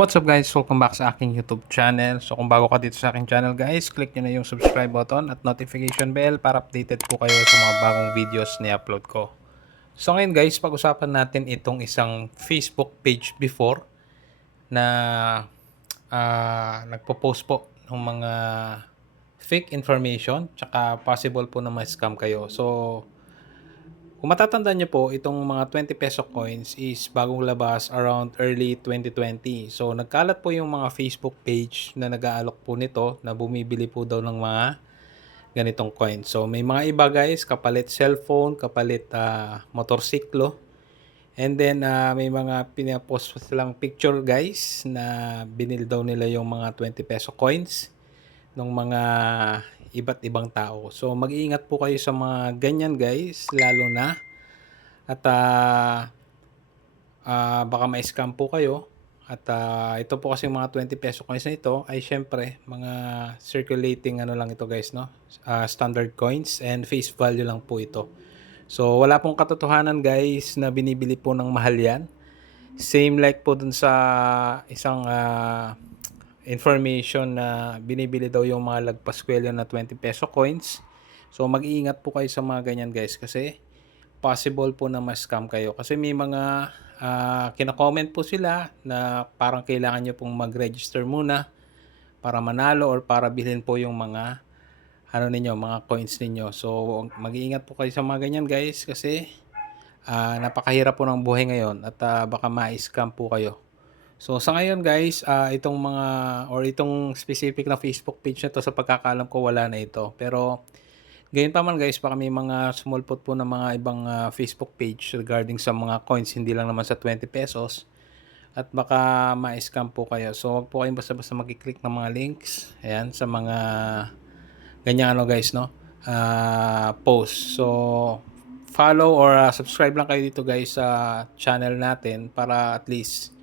What's up guys? Welcome back sa aking YouTube channel. So kung bago ka dito sa aking channel guys, click nyo na yung subscribe button at notification bell para updated po kayo sa mga bagong videos na upload ko. So ngayon guys, pag-usapan natin itong isang Facebook page before na nagpo-post po ng mga fake information tsaka possible po na ma-scam kayo. So kung matatandaan nyo po, itong mga 20 peso coins is bagong labas around early 2020. So, nagkalat po yung mga Facebook page na nag-aalok po nito na bumibili po daw ng mga ganitong coins. So, may mga iba guys, kapalit cellphone, kapalit motorsiklo. And then, may mga pinapost silang picture guys na binili daw nila yung mga 20 peso coins ng mga iba't ibang tao. So mag-iingat po kayo sa mga ganyan guys, lalo na at baka ma-scam po kayo. At ito po kasi mga 20 peso coins na ito ay syempre mga circulating ano lang ito guys, no? Standard coins and face value lang po ito. So wala pong katotohanan guys na binibili po ng mahal yan. Same like po dun sa isang information na binibili daw yung mga lagpaskwela na 20 peso coins. So mag-iingat po kayo sa mga ganyan guys kasi possible po na ma-scam kayo. Kasi may mga kina-comment po sila na parang kailangan nyo pong mag-register muna para manalo or para bilhin po yung mga mga coins ninyo. So mag-iingat po kayo sa mga ganyan guys kasi napakahirap po ng buhay ngayon at baka ma-scam po kayo. So sa ngayon guys, itong mga or itong specific na Facebook page na to sa pagkakaalam ko wala na ito. Pero gayon pa man guys, baka may mga smallpot po na mga ibang Facebook page regarding sa mga coins, hindi lang naman sa 20 pesos. At baka ma-scam po kayo. So wag po kayong basta-basta mag-click ng mga links. Ayan, sa mga ganyan guys, no? Post. So follow or subscribe lang kayo dito guys sa channel natin para at least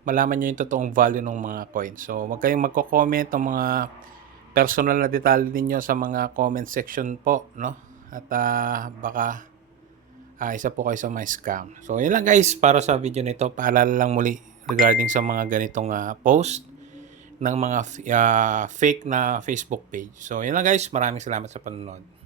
malaman nyo yung totoong value ng mga coins. So, wag kayong magko-comment ng mga personal na detalye ninyo sa mga comment section po, no? At baka isa po kayo sa mga scam. So, yun lang guys para sa video nito. Paalala lang muli regarding sa mga ganitong post ng mga fake na Facebook page. So, yun lang guys. Maraming salamat sa panonood.